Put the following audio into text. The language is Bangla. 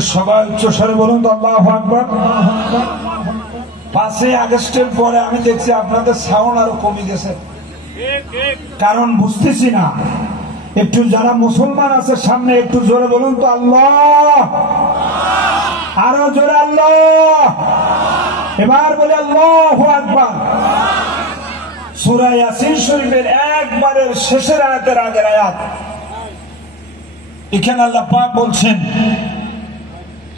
একটু সবাই উচ্চস্বরে বলুন তো আল্লাহু আকবার। 5ই আগস্টের পরে আমি দেখছি আপনাদের সাউন্ড আরো কমে গেছে, কারণ বুঝতেছি না। একটু যারা মুসলমান আছে সামনে একটু জোরে বলুন তো আল্লাহ, আরো জোরে আল্লাহ। এবার বলে আল্লাহু আকবার। সূরা ইয়াসিন শরীফের একবারের শেষের আয়াতের আগের আয়াত, এখানে আল্লাহ পাক বলছেন